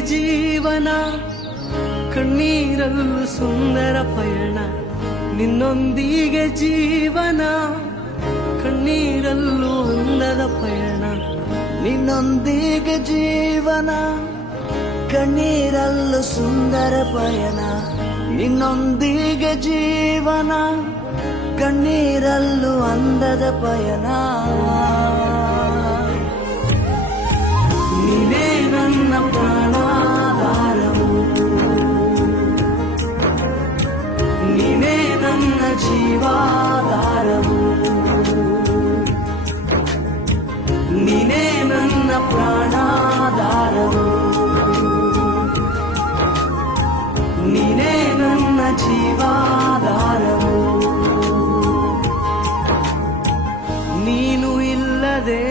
ಜೀವನ, ಕಣ್ಣೀರಲ್ಲೂ ಸುಂದರ ಪಯಣ. ನಿನ್ನೊಂದಿಗೆ ಜೀವನ, ಕಣ್ಣೀರಲ್ಲೂ ಅಂದದ ಪಯಣ. ನಿನ್ನೊಂದಿಗೆ ಜೀವನ, ಕಣ್ಣೀರಲ್ಲೂ ಸುಂದರ ಪಯಣ. ನಿನ್ನೊಂದಿಗೆ ಜೀವನ, ಕಣ್ಣೀರಲ್ಲೂ ಅಂದದ ಪಯಣ. ನೀನೇ ನನ್ನ ಪ್ರಾಣಾಧಾರವು, ನೀನೇ ನನ್ನ ಜೀವಾಧಾರವು, ನೀನೇ ನನ್ನ ಪ್ರಾಣಾಧಾರವು, ನೀನೇ ನನ್ನ ಜೀವಾಧಾರವು. ನೀನು ಇಲ್ಲದೆ